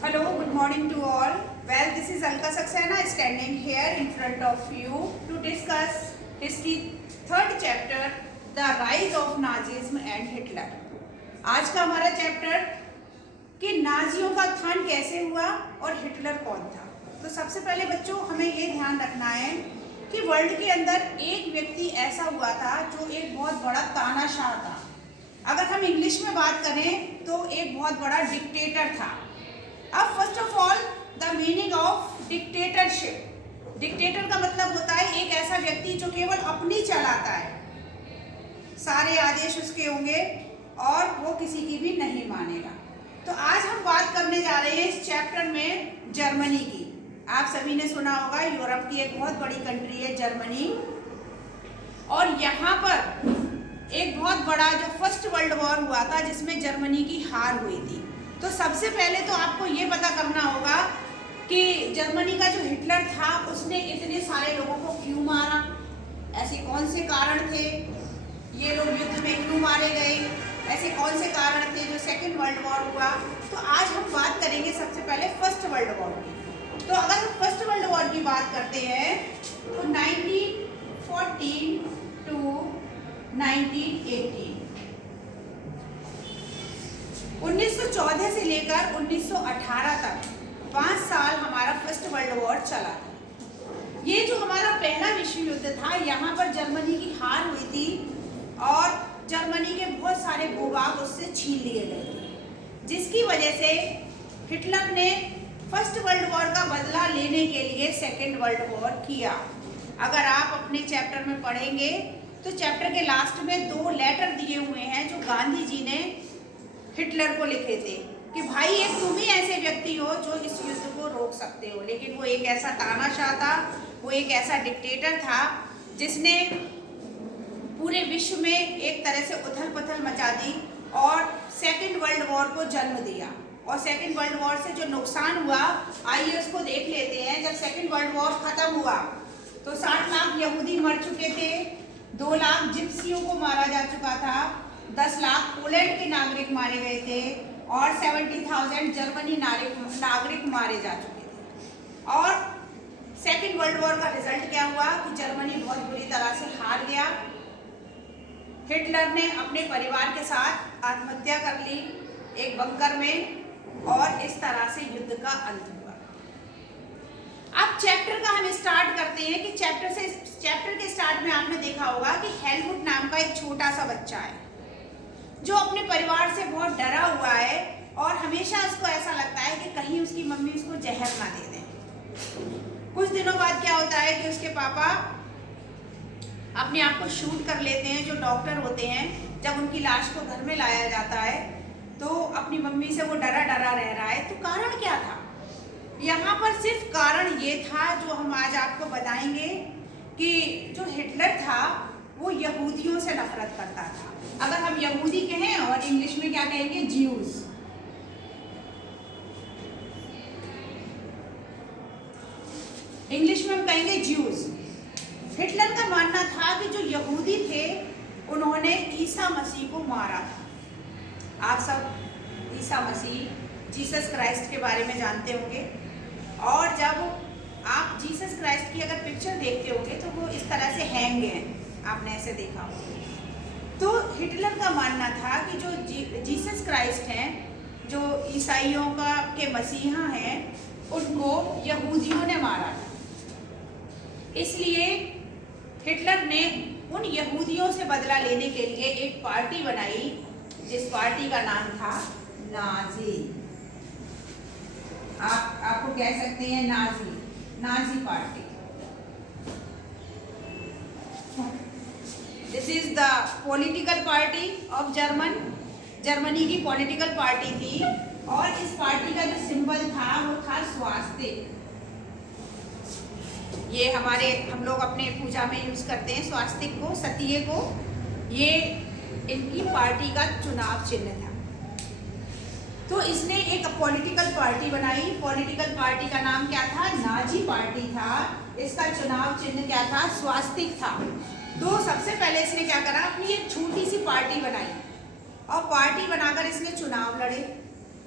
Hello, good morning to all. Well, this is Alka Saxena standing here in front of you to discuss history third chapter, The Rise of Nazism and Hitler. आज का हमारा chapter कि नाजियों का उत्थान कैसे हुआ और Hitler कौन था। तो सबसे पहले बच्चों हमें ये ध्यान रखना है कि वर्ल्ड के अंदर एक व्यक्ति ऐसा हुआ था जो एक बहुत बड़ा तानाशाह था। अगर हम इंग्लिश में बात करें तो एक बहुत बड़ा डिक्टेटर था। अब first of all the meaning of dictatorship. Dictator का मतलब होता है एक ऐसा व्यक्ति जो केवल अपनी चलाता है, सारे आदेश उसके होंगे और वो किसी की भी नहीं मानेगा। तो आज हम बात करने जा रहे हैं इस चैप्टर में जर्मनी की। आप सभी ने सुना होगा यूरोप की एक बहुत बड़ी कंट्री है जर्मनी, और यहाँ पर एक बहुत बड़ा जो फर्स्ट वर्ल्ड वॉर हुआ था जिसमें जर्मनी की हार हुई थी। तो सबसे पहले तो आपको ये पता करना होगा कि जर्मनी का जो हिटलर था उसने इतने सारे लोगों को क्यों मारा, ऐसे कौन से कारण थे, ये लोग युद्ध में क्यों मारे गए, ऐसे कौन से कारण थे जो सेकेंड वर्ल्ड वॉर हुआ। तो आज हम बात करेंगे सबसे पहले फर्स्ट वर्ल्ड वॉर की। तो अगर हम फर्स्ट वर्ल्ड वॉर की बात करते हैं तो 1914 टू 1918 1914 से लेकर 1918 तक 5 साल हमारा फर्स्ट वर्ल्ड वॉर चला था। ये जो हमारा पहला विश्व युद्ध था, यहाँ पर जर्मनी की हार हुई थी और जर्मनी के बहुत सारे भूभाग उससे छीन लिए गए थे, जिसकी वजह से हिटलर ने फर्स्ट वर्ल्ड वॉर का बदला लेने के लिए सेकेंड वर्ल्ड वॉर किया। अगर आप अपने चैप्टर में पढ़ेंगे तो चैप्टर के लास्ट में 2 लेटर दिए हुए हैं जो गांधी जी ने हिटलर को लिखे थे कि भाई एक तुम ही ऐसे व्यक्ति हो जो इस युद्ध को रोक सकते हो। लेकिन वो एक ऐसा तानाशाह था, वो एक ऐसा डिक्टेटर था जिसने पूरे विश्व में एक तरह से उथल पुथल मचा दी और सेकेंड वर्ल्ड वॉर को जन्म दिया। और सेकेंड वर्ल्ड वॉर से जो नुकसान हुआ, आइए उसको देख लेते हैं। जब सेकेंड वर्ल्ड वॉर खत्म हुआ तो 60 लाख यहूदी मर चुके थे, 2 लाख जिप्सियों को मारा जा चुका था, 10 लाख पोलैंड के नागरिक मारे गए थे और 70,000 जर्मनी नागरिक मारे जा चुके थे। और सेकेंड वर्ल्ड वॉर का रिजल्ट क्या हुआ कि जर्मनी बहुत बुरी तरह से हार गया। हिटलर ने अपने परिवार के साथ आत्महत्या कर ली एक बंकर में, और इस तरह से युद्ध का अंत हुआ। अब चैप्टर का हम स्टार्ट करते हैं कि चैप्टर के स्टार्ट में आपने देखा होगा कि हेलमुट नाम का एक छोटा सा बच्चा है जो अपने परिवार से बहुत डरा हुआ है और हमेशा उसको ऐसा लगता है कि कहीं उसकी मम्मी उसको जहर ना दे दें। कुछ दिनों बाद क्या होता है कि उसके पापा अपने आप को शूट कर लेते हैं। जो डॉक्टर होते हैं, जब उनकी लाश को घर में लाया जाता है तो अपनी मम्मी से वो डरा डरा रह रहा है। तो कारण क्या था? यहाँ पर सिर्फ कारण ये था जो हम आज आपको बताएंगे कि जो हिटलर था वो यहूदियों से नफरत करता था। अगर हम यहूदी कहें और इंग्लिश में क्या कहेंगे, ज्यूज। इंग्लिश में हम कहेंगे ज्यूज। हिटलर का मानना था कि जो यहूदी थे उन्होंने ईसा मसीह को मारा था। आप सब ईसा मसीह, जीसस क्राइस्ट के बारे में जानते होंगे, और जब आप जीसस क्राइस्ट की अगर पिक्चर देखते होंगे तो वो इस तरह से हैंग हैं, आपने ऐसे देखा होगा। तो हिटलर का मानना था कि जो जीसस क्राइस्ट हैं, जो ईसाइयों के मसीहा हैं, उनको यहूदियों ने मारा था। इसलिए हिटलर ने उन यहूदियों से बदला लेने के लिए एक पार्टी बनाई जिस पार्टी का नाम था नाजी। आपको कह सकते हैं Nazi party. This is the political party of Germany की पॉलिटिकल पार्टी थी, और इस पार्टी का जो सिंबल था वो था स्वास्तिक। ये हम लोग अपने पूजा में यूज करते हैं स्वास्तिक को, सतिये को। ये इनकी पार्टी का चुनाव चिन्ह था। तो इसने एक पॉलिटिकल पार्टी बनाई। पॉलिटिकल पार्टी का नाम क्या था? नाजी पार्टी था। इसका चुनाव चिन्ह क्या था? स्वास्तिक था। तो सबसे पहले इसने क्या करा, अपनी एक छोटी सी पार्टी बनाई और पार्टी बनाकर इसने चुनाव लड़े।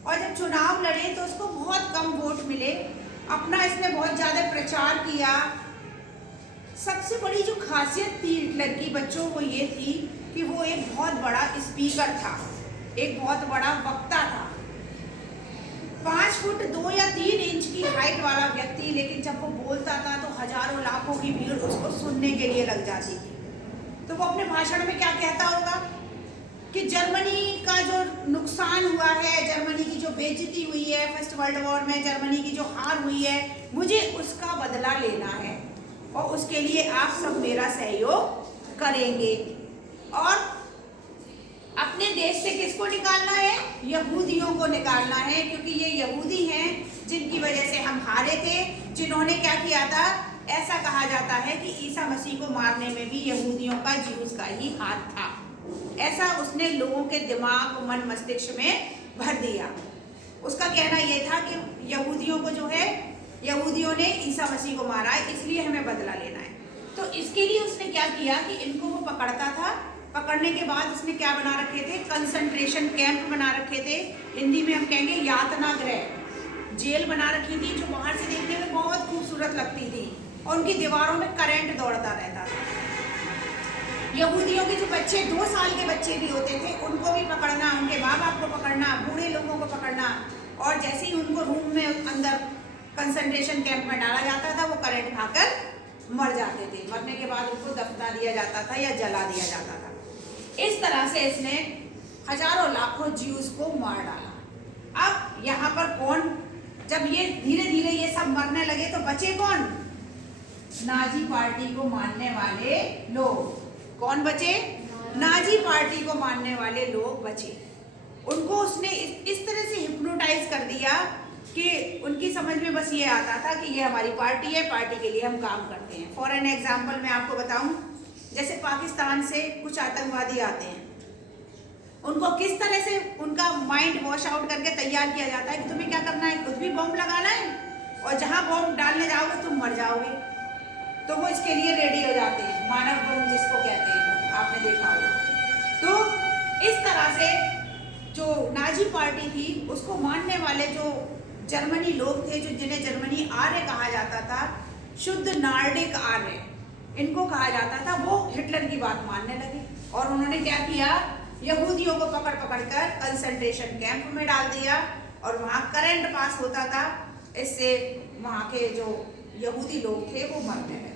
और जब चुनाव लड़े तो उसको बहुत कम वोट मिले। अपना इसने बहुत ज़्यादा प्रचार किया। सबसे बड़ी जो खासियत थी हिटलर की बच्चों वो ये थी कि वो एक बहुत बड़ा स्पीकर था, एक बहुत बड़ा वक्ता था। 5 फुट 2 या 3 इंच की हाइट वाला व्यक्ति, लेकिन जब वो बोलता था तो हजारों लाखों की भीड़ उसको सुनने के लिए लग जाती थी। तो वो अपने भाषण में क्या कहता होगा कि जर्मनी का जो नुकसान हुआ है, जर्मनी की जो बेइज्जती हुई है फर्स्ट वर्ल्ड वॉर में, जर्मनी की जो हार हुई है, मुझे उसका बदला लेना है और उसके लिए आप सब मेरा सहयोग करेंगे। और अपने देश से किसको निकालना है? यहूदियों को निकालना है, क्योंकि ये यहूदी हैं जिनकी वजह से हम हारे थे, जिन्होंने क्या किया था। ऐसा कहा जाता है कि ईसा मसीह को मारने में भी यहूदियों का, ज्यूस का ही हाथ था। ऐसा उसने लोगों के दिमाग, मन, मस्तिष्क में भर दिया। उसका कहना यह था कि यहूदियों को जो है, यहूदियों ने ईसा मसीह को मारा है, इसलिए हमें बदला लेना है। तो इसके लिए उसने क्या किया कि इनको वो पकड़ता था। पकड़ने के बाद उसने क्या बना रखे थे? कंसंट्रेशन कैंप बना रखे थे। हिंदी में हम कहेंगे यातना गृह, जेल बना रखी थी, जो बाहर से देखने में बहुत खूबसूरत लगती थी और उनकी दीवारों में करंट दौड़ता रहता था। यहूदियों के जो बच्चे, 2 साल के बच्चे भी होते थे, उनको भी पकड़ना, उनके माँ बाप को पकड़ना, बूढ़े लोगों को पकड़ना, और जैसे ही उनको रूम में अंदर कंसंट्रेशन कैंप में डाला जाता था, वो करंट खाकर मर जाते थे। मरने के बाद उनको दफना दिया जाता था या जला दिया जाता था। इस तरह से इसने हजारों लाखों ज्यूज को मार डाला। अब यहाँ पर कौन, जब ये धीरे धीरे ये सब मरने लगे तो बचे कौन? नाजी पार्टी को मानने वाले लोग। कौन बचे? नाजी पार्टी को मानने वाले लोग बचे। उनको उसने इस तरह से हिप्नोटाइज कर दिया कि उनकी समझ में बस ये आता था कि ये हमारी पार्टी है, पार्टी के लिए हम काम करते हैं। फॉर एन एग्जाम्पल मैं आपको बताऊं, जैसे पाकिस्तान से कुछ आतंकवादी आते हैं, उनको किस तरह से उनका माइंड वॉश आउट करके तैयार किया जाता है कि तुम्हें क्या करना है, खुद भी बॉम्ब लगाना है और जहां बॉम्ब डालने जाओगे तुम मर जाओगे। तो वो इसके लिए रेडी हो जाते हैं, मानव बम जिसको कहते हैं, आपने देखा होगा। तो इस तरह से जो नाजी पार्टी थी उसको मानने वाले जो जर्मनी लोग थे, जो जिन्हें जर्मनी आर्य कहा जाता था, शुद्ध नार्डिक आर्य इनको कहा जाता था, वो हिटलर की बात मानने लगे। और उन्होंने क्या किया? यहूदियों को पकड़ पकड़ कर कंसंट्रेशन कैंप में डाल दिया और वहाँ करंट पास होता था। इससे वहाँ के जो यहूदी लोग थे वो मरने लगे।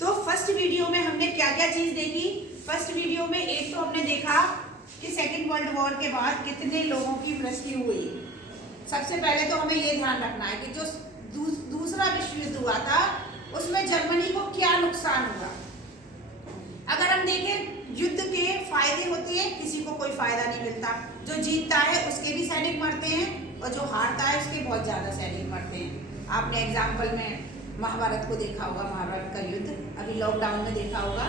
तो फर्स्ट वीडियो में हमने क्या क्या चीज़ देखी? फर्स्ट वीडियो में एक तो हमने देखा कि सेकेंड वर्ल्ड वॉर के बाद कितने लोगों की मृत्यु हुई। सबसे पहले तो हमें ये ध्यान रखना है कि जो दूसरा विश्व युद्ध हुआ था उसमें जर्मनी को क्या नुकसान हुआ। अगर हम देखें, युद्ध के फायदे होते हैं, किसी को कोई फायदा नहीं मिलता। जो जीतता है उसके भी सैनिक मरते हैं और जो हारता है उसके बहुत ज्यादा सैनिक मरते हैं। आपने एग्जाम्पल में महाभारत को देखा होगा, महाभारत का युद्ध अभी लॉकडाउन में देखा होगा।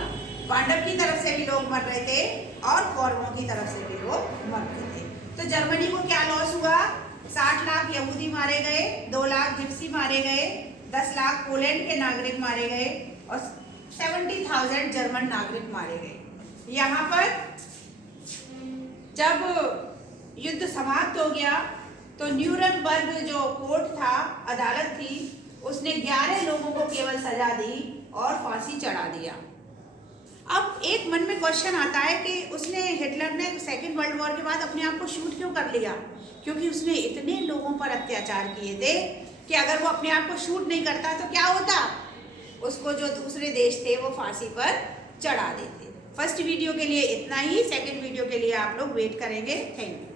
पांडव की तरफ से भी लोग मर रहे थे और कौरवों की तरफ से भी लोग मर रहे थे। तो जर्मनी को क्या लॉस हुआ? 60 लाख यहूदी मारे गए, 2 लाख जिप्सी मारे गए, 10 लाख पोलैंड के नागरिक मारे गए और 70,000 जर्मन नागरिक मारे गए। यहाँ पर जब युद्ध समाप्त हो गया तो न्यूरनबर्ग जो कोर्ट था, अदालत थी, उसने 11 लोगों को केवल सजा दी और फांसी चढ़ा दिया। अब एक मन में क्वेश्चन आता है कि उसने, हिटलर ने सेकेंड वर्ल्ड वॉर के बाद अपने आप को शूट क्यों कर लिया? क्योंकि उसने इतने लोगों पर अत्याचार किए थे कि अगर वो अपने आप को शूट नहीं करता तो क्या होता? उसको जो दूसरे देश थे वो फांसी पर चढ़ा देते। फर्स्ट वीडियो के लिए इतना ही, सेकंड वीडियो के लिए आप लोग वेट करेंगे। Thank you.